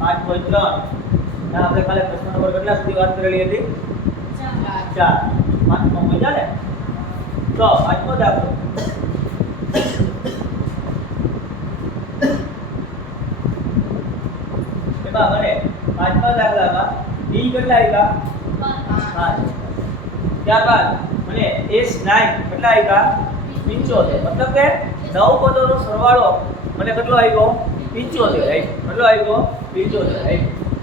પાંચ પોઈન્ટ ત્રણ. ના આપણે કાલે પ્રશ્ન નંબર કેટલા સુધી વાત કરેલી હતી? ચાર. પાંચમો મજા ને તો પાંચમો દાખલો. એમાં મને પાંચમા દાખલામાં ડી કેટલા આવ્યા પાંચ. ત્યારબાદ મને એસ નાઇન કેટલા આવ્યા પિંચોતેર. મતલબ કે નવ પદોનો સરવાળો મને કેટલો આવ્યો પિંચોતેર. આવ્યો કેટલો આવ્યો પિંચોતેર થાય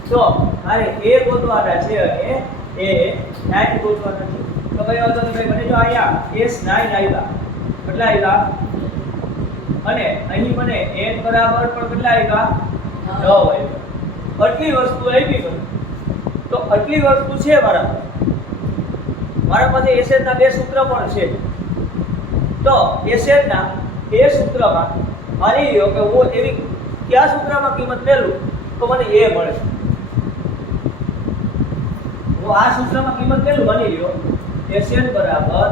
તો મારે એ ગોતવાના છે અને એ નાઇન ગોતવાના છે. તો કઈ વાંધો નહીં ભાઈ મને જો અહીંયા એસ નાઇન આવ્યા કેટલા આવ્યા અને અહીં મને n બરાબર પણ કેટલા આવ્યા નવ આવ્યા આટલી વસ્તુ આવી મને. તો આટલી વસ્તુ છે મારા પાસે. મારા પાસે એસએન ના બે સૂત્ર પણ છે. તો એસએન ના બે સૂત્રમાં માની લ્યો કે હું એવી કયા સૂત્રમાં કિંમત મેળવું? તો મને એ મળે. હું આ સૂત્રમાં કિંમત કેટલું બની લ્યો? એસએન બરાબર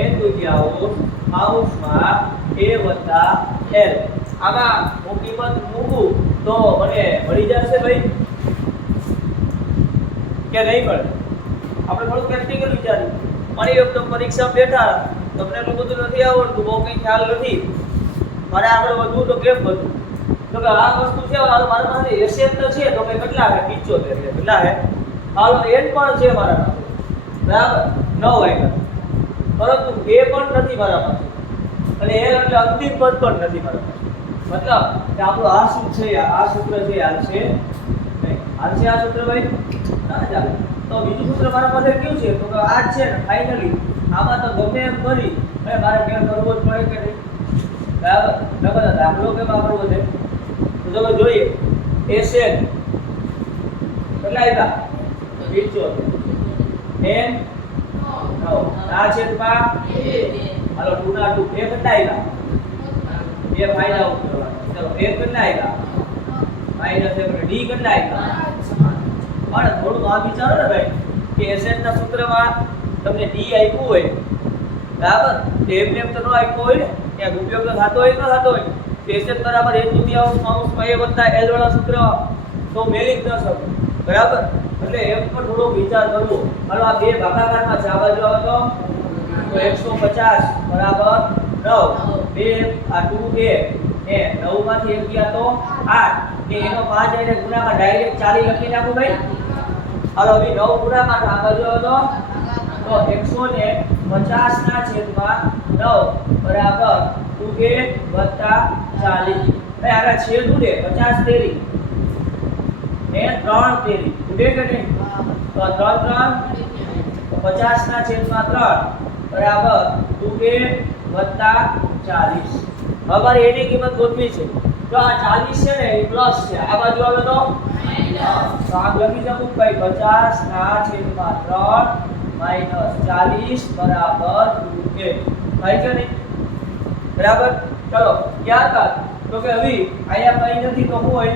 એન દુનિયાઓ માઉસમાં એ વત્તા એલ આમાં હું કિંમત મૂકું તો મને મળી જશે ભાઈ? કે નહીં મળે આપણે થોડું પ્રેક્ટિકલ વિચાર્યું માની તમે પરીક્ષા બેઠા. તમને એટલું બધું નથી આવડતું, બહુ કંઈ ખ્યાલ નથી. મારે આગળ વધવું તો કેમ વધવું તો કે આ વસ્તુ છે, હાલો મારા પાસે એશિયન તો છે, તો કે કેટલા છે 75 છે કેટલા છે હાલો એન પણ છે મારા પાસે. બરાબર? નવ હોય પરંતુ એ પણ નથી મારા પાસે. અને એ એટલે અંતિમ પદ પણ નથી મારા પાસે. મતલબ કે આપણું આ શું છે, આ સૂત્ર છે આ છે. હાલ છે આ સૂત્ર ભાઈ? ના ચાલે. તો બીજું સૂત્ર મારા પાસે કયું છે? તો કે આ છે ને ફાઇનલી આમાં તો ગમે એમ કરી મારે કેમ કરવો જ પડે કે નહીં? બરાબર? નકર દાખલો કેમ કરવો છે? ચલો જોઈએ એસએન કેટલા હતા પિંચોતેર એન નવ. આ છેદમાં હાલો, ટુ ના ટુ. બે કેટલા આવ્યા બે ફાયદા ઉતરવા ચલો, બે કેટલા આવ્યા માઇનસ એક. ડી કેટલા આવ્યા પણ થોડું આ વિચારો ને ભાઈ, કે એસએન ના સૂત્રમાં તમને ડી આપ્યું હોય, બરાબર? એમને એમ તો ન આપ્યું હોય ને ત્યાં ઉપયોગ તો થતો હોય ન થતો હોય? તો એસેટ બરાબર એક દુનિયા માઉસમાં એ વત્તા એલ વાળા સૂત્ર તો જ ન શકો. બરાબર? એટલે એમ પણ થોડો વિચાર કરવો. હાલો, આ બે ભાગાકારમાં છે આ બાજુ તો? એકસો પચાસ, બરાબર? નવ. બે, આ ટુ, બે. એ નવમાંથી એક ગયા તો આઠ. ને એનો પાંચ એને ગુણાકાર ડાયરેક્ટ ચાલી લખી નાખો ભાઈ. હાલો, હવે નવ ગુણાકાર આ બાજુ આવે તો? એકસો ને પચાસ ના છેદમાં નવ. બરાબર? ટુ બે વત્તા ચાલીસ. ભાઈ આગળ છેદ ઉડે પચાસ તેરી. ને ત્રણ તેરી. ઉડે કે નહીં? તો ત્રણ ત્રણ પચાસ ના છેદમાં ત્રણ. બરાબર. ટુ બે વત્તા ચાલીસ. હવે એની કિંમત ગોતવી છે. તો આ ચાલીસ છે ને, એ પ્લસ છે. આ બાજુ આવે તો? આમ લખી શકું ભાઈ પચાસ ના છેદમાં ત્રણ માઇનસ ચાલીસ, બરાબર ટુ કે. થાય કે નહીં? બરાબર? ચલો ત્યારબાદ તો કે હવે અહીંયા કઈ નથી તો હોય.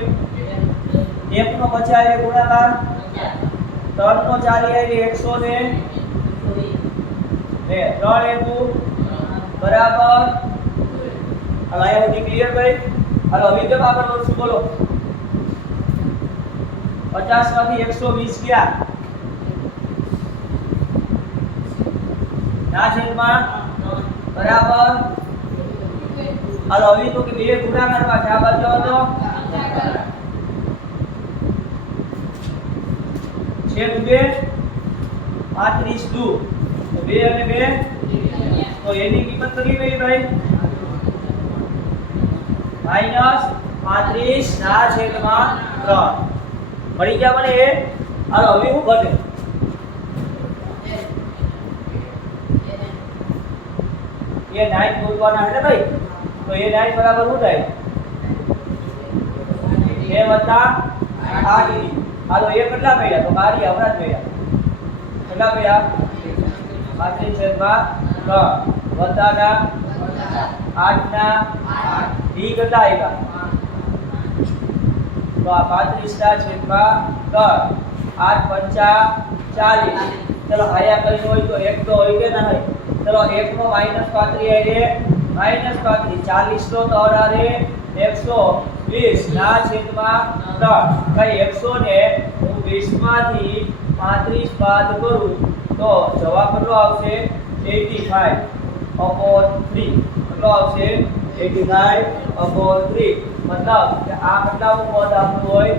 એક નો પછી આવે ગુણાકાર. ત્રણ નો ચાલી આવી એકસો ને. ત્રણ એકુ. બરાબર? હવે અહીંયા બધી ક્લિયર ભાઈ હાલો, હવે કેમ આગળ વધશું? બોલો. પચાસમાંથી એકસો વીસ ગયા. ના છેદમાં. બરાબર? હાલો, હવે તો કે બે ગુણાકારમાં છે. આ બાજુ આવો તો. છેદ બે, પાંત્રીસ દુ. તો બે અને બે. તો એની કિંમત કેટલી ગઈ ભાઈ? માઇનસ પાંત્રીસ ના છેદમાં ત્રણ. મળી ગયા મને એ? હાલો, હવે હું બને એ નાઇન ગોતવાના એટલે ભાઈ? તો એ નાઇન બરાબર શું થાય બે વત્તા આઠ ઈ. હાલો એ કેટલા મળ્યા તો બારી હમણાં જ મળ્યા કેટલા મળ્યા પાંત્રીસ છેદમાં ત્રણ વત્તાના આઠના ઈ કેટલા આવ્યા તો આ પાંત્રીસ ના છેદમાં ત્રણ આઠ પંચા ચાલીસ ચલો આયા કઈ હોય તો એક તો હોય કે ના હોય ચલો એક નો માઇનસ પાંત્રીસ આવી માઇનસ પાંત્રીસ ચાલીસ નો ત્રણ એકસો વીસ. ના છેદમાં ત્રણ. ભાઈ, એકસો ને હું વીસમાંથી પાંત્રીસ બાદ કરું તો જવાબ કેટલો આવશે? Eighty five upon three. કેટલો આવશે? Eighty five upon three. મતલબ કે આ કેટલામું પદ આપવું હોય?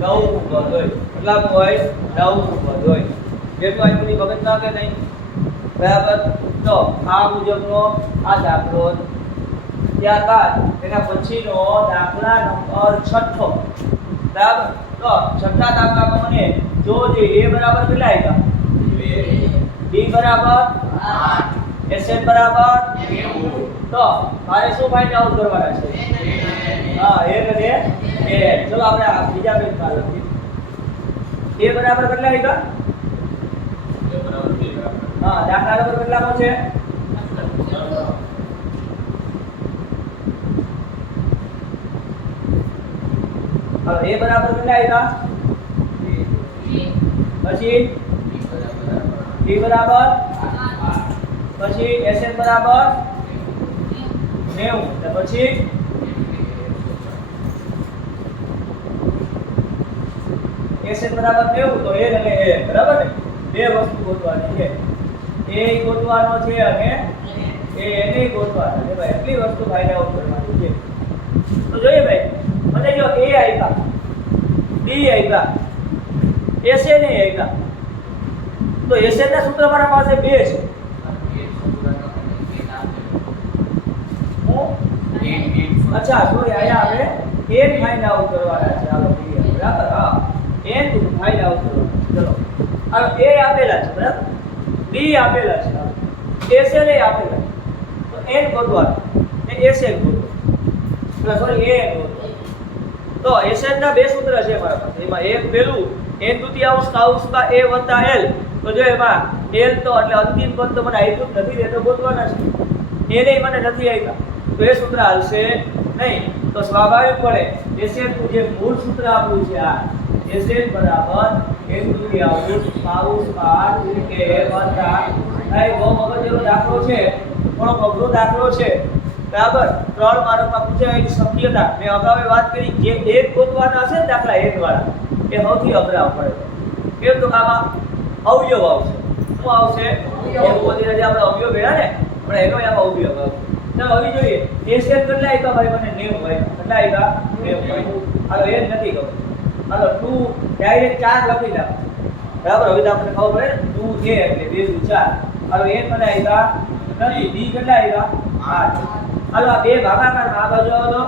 નવમું પદ હોય. કેટલામું હોય? નવમું પદ હોય. એટલું અહીં બધી મગજ ના કે નહીં? બરાબર? તો આ મુજબનો આ દાખલો ત્યારબાદ એના પછીનો દાખલા નંબર છઠ્ઠો. બરાબર? તો છઠ્ઠા દાખલામાં મને જો જે એ બરાબર કેટલા આવ્યા બી બરાબર? એસએન બરાબર? તો મારે શું ફાઇન્ડ આઉટ કરવાના છે? હા, એ અને એ. ચલો આપણે બીજા પેજ પર લખીએ. એ બરાબર કેટલા આવ્યા હા, દાખલા નંબર કેટલાનો છે? હવે a બરાબર કેટલા આવ્યા પછી? b બરાબર? પછી sn બરાબર? 90 ને પછી? sn બરાબર 90 તો a અને a બરાબર ને? બે વસ્તુ ગોતવાની છે. A ગોતવાનો છે અને એ એને ગોતવાનો છે. ભાઈ, એટલી વસ્તુ ફાયદાઓ કરવાની છે. તો જોઈએ ભાઈ, મને જો એ આવ્યા b આવ્યા એસે ને આવ્યા તો એસે ના સૂત્ર મારા પાસે બે છે. અચ્છા સોરી આયા આપણે એન ફાઇન્ડ આઉટ કરવાના છે. ચાલો. બરાબર, હા. એન ફાઇન આઉટ કરવાનું ચલો. હવે એ આપેલા છે, બરાબર? B આપેલા છે. એસએલ એ આપેલા છે. તો એન ગોતવાનું ને sn ગોતવાનું સોરી એન ગોતવાનું તો SN ના બે સૂત્ર છે મારા પાસે. એમાં એક પેલું n તૃતીયાંશ કાઉસમાં એ વત્તા એલ. તો જો એમાં એલ તો એટલે અંતિમ પદ તો મને આપ્યું જ નથી, એ તો ગોતવાના છે. એને મને નથી આપ્યા. તો એ સૂત્ર હાલશે નહીં, તો સ્વાભાવિક પડે. એસેટનું જે મૂળ સૂત્ર આપ્યું છે આ એસેટ બરાબર n પાઉસ કાઉન્સમાં કે વત્તા આ બહુ મગજનો દાખલો છે પણ અઘરો દાખલો છે. બરાબર? ત્રણ માર્કમાં પૂછાયેલી શક્યતા. મેં અગાઉ વાત કરી, જે એક ગોતવાના હશે ને દાખલા એક વાળા, એ સૌથી અઘરા પડે. કેમ તો આમાં અવયવ આવશે. શું આવશે? બહુપદી જે આપણે અવયવ ગયા ને? પણ એનો આમાં અવયવ આવશે. ચાલો હવે જોઈએ. એ સ્ટેપ કેટલા આપ્યા ભાઈ મને 90 ભાઈ કેટલા આપ્યા 90 ભાઈ હાલો, એ નથી ખબર. હાલો 2 ડાયરેક્ટ 4 લખી દો બરાબર, હવે તો આપણને ખબર પડે ને 2 a એટલે 2 દુ 4 હાલો, એ મને આપ્યા નથી. b કેટલા આવ્યા 8 હાલો, આ બે ભાગાકાર આ બાજુ આવો તો.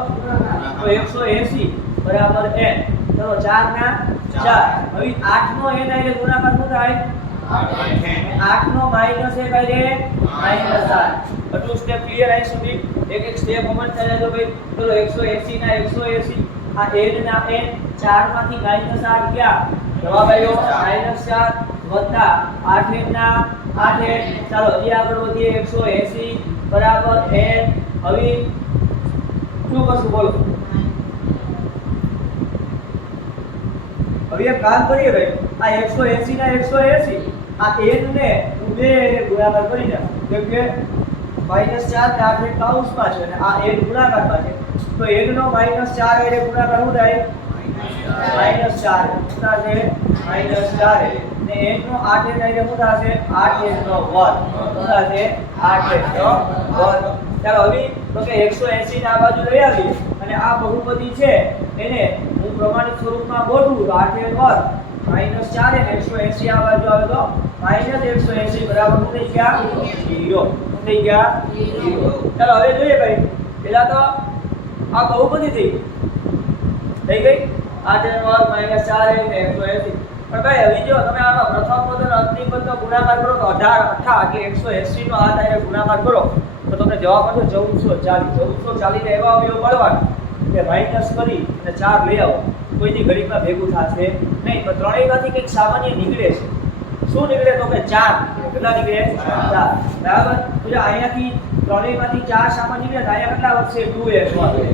તો 180 બરાબર n. ચલો 4 ના 4 હવે 8 નો n આઈને ગુણાકાર શું થાય? 8 નો માઇનસ 1 આઈને માઇનસ 8 એટલું સ્ટેપ ક્લિયર આઈ સુધી. એક એક સ્ટેપ અમલ થાય તો ભાઈ, ચલો 180 ના 180 આ n ના n 4 માંથી માઇનસ 8 ગયા જવાબ આવ્યો માઇનસ 4 વત્તા 8 n ના 8 n. ચાલો, હજી આગળ વધીએ 180 બરાબર n. હવે શું કરશું, બોલો. હવે એક કામ કરીએ ભાઈ, આ 180 ના 180 આ n ને હું બે એને ગુણાકાર કરી નાખું. કેમ કે માઇનસ ચાર ને આઠ એક કાઉન્સમાં છે અને આ n ગુણાકારમાં છે. તો n માઇનસ ચાર એટલે ગુણાકાર શું થાય? માઇનસ ચાર. શું થશે? માઇનસ ચાર ને n આઠ આઠ એટલે શું થશે? આઠ n નો વર્ગ શું થશે? આઠ n નો વર્ગ ચાલો હવે તો કે 180 ને આ બાજુ લઈ આવી અને આ બહુપદી છે એને હું પ્રમાણિત સ્વરૂપમાં ગોઠવું તો 8 n વર્ગ માઇનસ 4 અને 180 આ બાજુ આવે તો માઇનસ 180 બરાબર શું થઈ ગયા? ઝીરો. શું થઈ ગયા? ઝીરો. ચાલો, હવે જોઈએ ભાઈ. પેલા તો આ બહુપદી થઈ થઈ ગઈ? 8 n વર્ગ માઇનસ 4 અને 180 પણ ભાઈ, હવે જો તમે આનો પ્રથમ પદ અને અંતિમ પદનો ગુણાકાર કરો તો અઢાર, અઠા એટલે 180 નો આ થાય ગુણાકાર કરો. તો તમને જવાબ મળશે ચૌદસો ચાલીસ. ચૌદસો ચાલીસ એવા અવયવ મળવાના. કે માઇનસ કરી અને ચાર લઈ આવો. કોઈની ગળીમાં ભેગું થશે નહીં પણ ત્રણેયમાંથી કંઈક સામાન્ય નીકળે છે. શું નીકળે તો કે ચાર કેટલા નીકળે? ચાર. બરાબર? તો અહીંયાથી ત્રણેયમાંથી ચાર સામાન્ય નીકળે અહીંયા કેટલા વધશે? 2x વધશે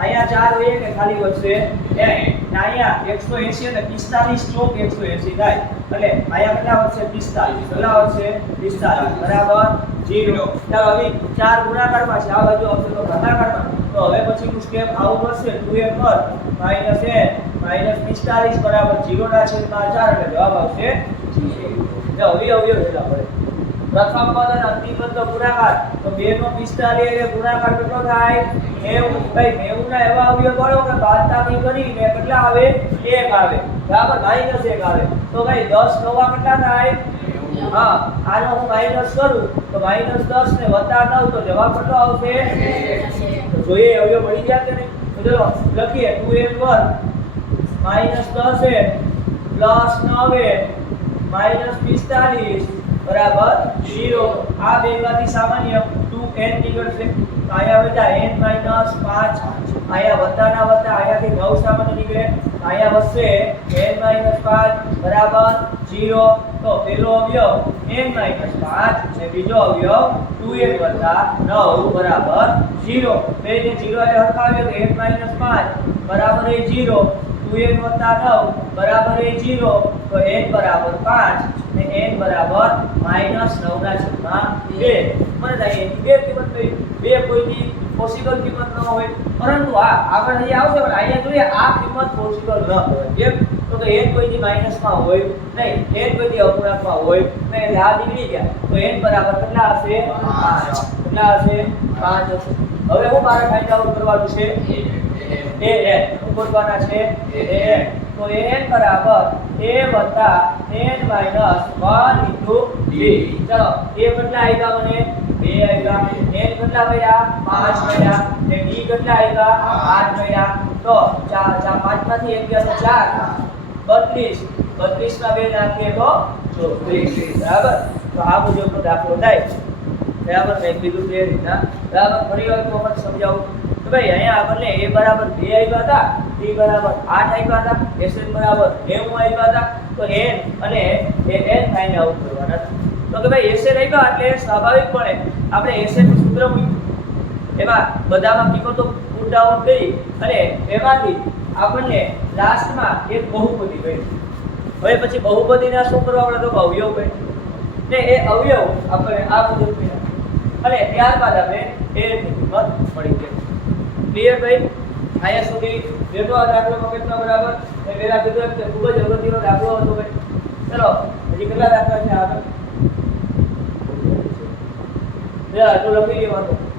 અહીંયા ચાર હોય કે ખાલી વધશે? એકસો અહીંયા 180 અને 45 ચોક 180 થાય. એટલે અહીંયા કેટલા વધશે? 45 કેટલા વધશે? 45 બરાબર? જીરો હવે ચાર ગુણાકારમાં છે. આ બાજુ આવશે તો ભાગાકારમાં તો હવે પછીનું સ્ટેપ આવું વધશે 2n પર માઇનસ n માઇનસ 45 બરાબર 0 ના છેદમાં 4 એટલે જવાબ આવશે 0 જો હવે અવયવ લેલા પડે. પ્રથમ પદ અને અંતિમ પદનો ગુણાકાર. તો 2 નો 45 એટલે ગુણાકાર કેટલો થાય? 90 ભાઈ 90 ના એવા અવયવ પાડો કે બાદબાકી કરીને કેટલા આવે? 1 આવે. બરાબર માઇનસ 1 આવે. તો ભાઈ 10 નવા કેટલા થાય? હા, આનો હું માઇનસ કરું, તો માઇનસ દસ ને વત્તા નવ, તો જવાબ કેટલો આવશે? જોઈએ અવયવ મળી ગયા કે નહીં? તો ચલો, લખીએ 2n1 minus 10n plus 9n minus 45 બરાબર ઝીરો આ બે માંથી સામાન્ય 2n નીકળશે. આયા બધા માઇનસ પાંચ 5 વત્તા વત્તાના વત્તા આયાથી નવ સામાન્ય નીકળે. અહીંયા વધશે n માઇનસ 5 બરાબર 0 તો પહેલો અવયવ n માઇનસ 5 અને બીજો અવયવ 2n વત્તા 9 બરાબર 0 જે 0 એ હરખાવ્યો તો n માઇનસ 5 બરાબર એ 0 2n વત્તા 9 બરાબર એ 0 તો n બરાબર 5 ને n બરાબર માઇનસ 9 ના છેદમાં 2 મને થાય એની બે કિંમત કઈ, બે કોઈની પોસિબલ કિંમત ન હોય. પરંતુ આ આગળ અહીં આવશે પણ અહીંયા જોઈએ આ કિંમત પોસિબલ ન હોય. કેમ? તો કે n કોઈની માઇનસમાં હોય નહીં. n કોઈની અપૂર્ણાંકમાં હોય. નહીં એટલે આ નીકળી ગયા. તો n બરાબર કેટલા હશે? કેટલા હશે? પાંચ હશે. હવે હું મારે ફાઇન્ડ આઉટ કરવાનું છે? એ n. ગોતવાના છે? એ n. તો a બરાબર a વત્તા n માઇનસ 1 ઇન્ટુ b. ચલો એ કેટલા આવ્યા મને 2 આવ્યા n કેટલા મળ્યા 5 મળ્યા ને b કેટલા આવ્યા 8 મળ્યા તો ચાર ચાર પાંચમાંથી એક ગયા તો ચાર. બત્રીસ. બત્રીસમાં બે નાખીએ તો ચોત્રીસ. બરાબર? તો આ મુજબનો દાખલો થાય. બરાબર? મેં કીધું તે રીતના. બરાબર? ફરી વાર તો પણ સમજાવું. તો ભાઈ, અહીંયા આપણને a બરાબર 2 આવ્યા હતા b બરાબર 8 આવ્યા હતા sn બરાબર 90 આવ્યા હતા. તો n અને એ એન ફાઇન્ડ આઉટ કરવાના હતા. તો કે ભાઈ sn ગયો એટલે સ્વાભાવિકપણે આપણે એસેનું સૂત્ર એમાં બધામાં કિંમતો પુટ ડાઉન કરી અને એમાંથી આપણને લાસ્ટમાં એક બહુપદી મળી. હવે પછી બહુપદીના શું કરવા આપણે તો અવયવ કહીએ ને એ અવયવ આપણે આ બધું અને ત્યારબાદ આપણે એ કિંમત મળી ગઈ ક્લિયર ભાઈ? અહીંયા સુધી જેટલો આ દાખલો કેટલો બરાબર. એ પહેલાં કીધું કે ખૂબ જ અગત્યનો દાખલો હતો ભાઈ. ચલો, હજી કેટલા દાખલા છે આગળ જા તો લખી લેવાનો